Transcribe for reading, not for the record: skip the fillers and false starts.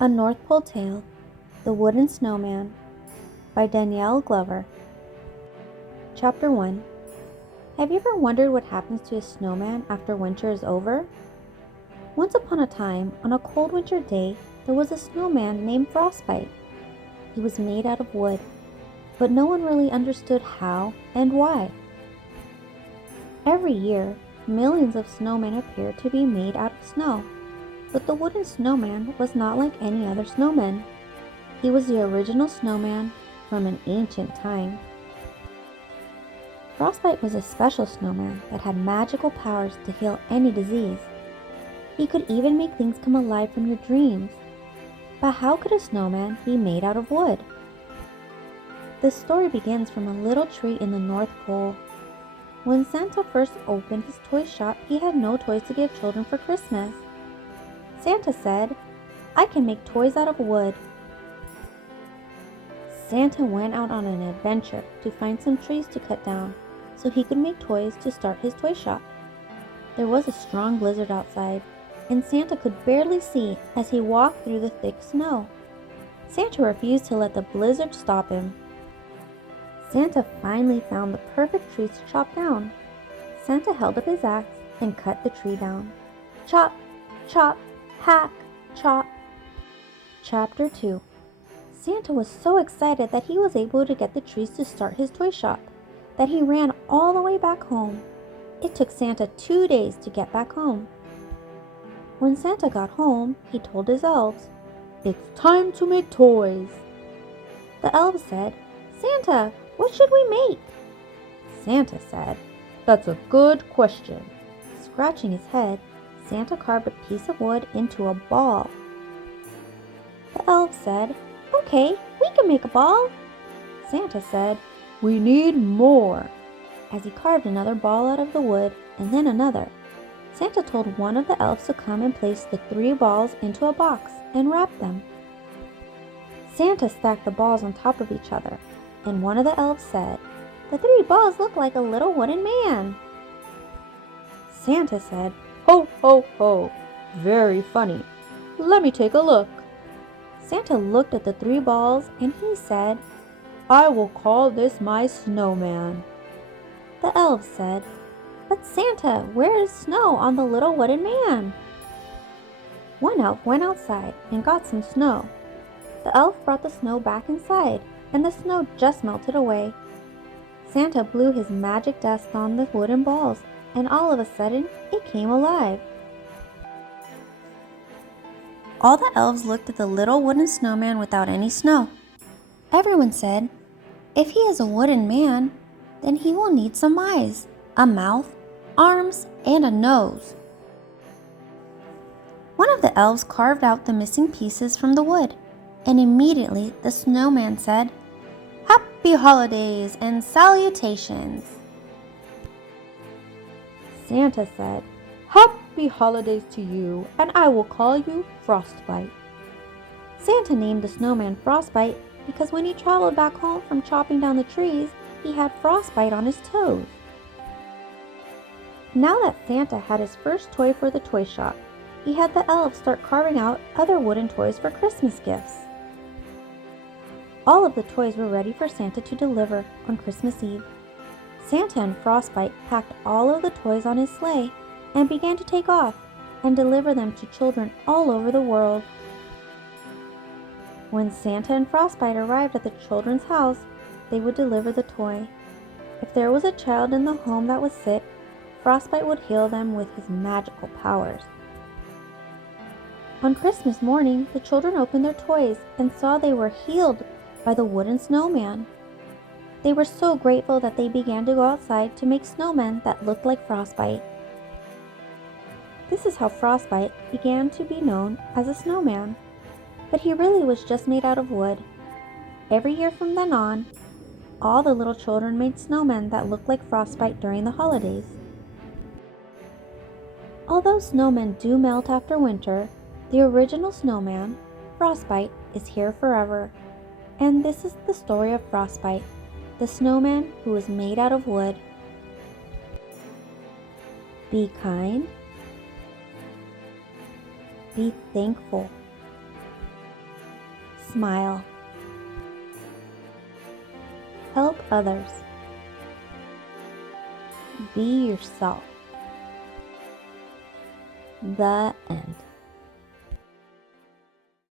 A North Pole Tale, The Wooden Snowman by Danielle Glover. Chapter 1. Have you ever wondered what happens to a snowman after winter is over? Once upon a time, on a cold winter day, there was a snowman named Frostbite. He was made out of wood, but no one really understood how and why. Every year, millions of snowmen appeared to be made out of snow. But the wooden snowman was not like any other snowman. He was the original snowman from an ancient time. Frostbite was a special snowman that had magical powers to heal any disease. He could even make things come alive from your dreams. But how could a snowman be made out of wood? This story begins from a little tree in the North Pole. When Santa first opened his toy shop, he had no toys to give children for Christmas. Santa said, "I can make toys out of wood." Santa went out on an adventure to find some trees to cut down so he could make toys to start his toy shop. There was a strong blizzard outside, and Santa could barely see as he walked through the thick snow. Santa refused to let the blizzard stop him. Santa finally found the perfect trees to chop down. Santa held up his axe and cut the tree down. Chop, chop, hack, chop. Chapter 2. Santa was so excited that he was able to get the trees to start his toy shop that he ran all the way back home. It took Santa 2 days to get back home. When Santa got home, he told his elves, "It's time to make toys." The elves said, "Santa, what should we make?" Santa said, "That's a good question." Scratching his head, Santa carved a piece of wood into a ball. The elves said, "Okay, we can make a ball." Santa said, "We need more," as he carved another ball out of the wood and then another. Santa told one of the elves to come and place the 3 balls into a box and wrap them. Santa stacked the balls on top of each other, and one of the elves said, "The 3 balls look like a little wooden man." Santa said, "Ho, ho, ho! Very funny. Let me take a look." Santa looked at the 3 balls and he said, "I will call this my snowman." The elves said, "But Santa, where is snow on the little wooden man?" One elf went outside and got some snow. The elf brought the snow back inside, and the snow just melted away. Santa blew his magic dust on the wooden balls, and all of a sudden, it came alive. All the elves looked at the little wooden snowman without any snow. Everyone said, "If he is a wooden man, then he will need some eyes, a mouth, arms, and a nose." One of the elves carved out the missing pieces from the wood, and immediately the snowman said, "Happy holidays and salutations." Santa said, "Happy holidays to you, and I will call you Frostbite." Santa named the snowman Frostbite because when he traveled back home from chopping down the trees, he had frostbite on his toes. Now that Santa had his first toy for the toy shop, he had the elves start carving out other wooden toys for Christmas gifts. All of the toys were ready for Santa to deliver on Christmas Eve. Santa and Frostbite packed all of the toys on his sleigh and began to take off and deliver them to children all over the world. When Santa and Frostbite arrived at the children's house, they would deliver the toy. If there was a child in the home that was sick, Frostbite would heal them with his magical powers. On Christmas morning, the children opened their toys and saw they were healed by the wooden snowman. They were so grateful that they began to go outside to make snowmen that looked like Frostbite. This is how Frostbite began to be known as a snowman, but he really was just made out of wood. Every year from then on, all the little children made snowmen that looked like Frostbite during the holidays. Although snowmen do melt after winter, the original snowman, Frostbite, is here forever. And this is the story of Frostbite, the snowman who was made out of wood. Be kind. Be thankful. Smile. Help others. Be yourself. The end.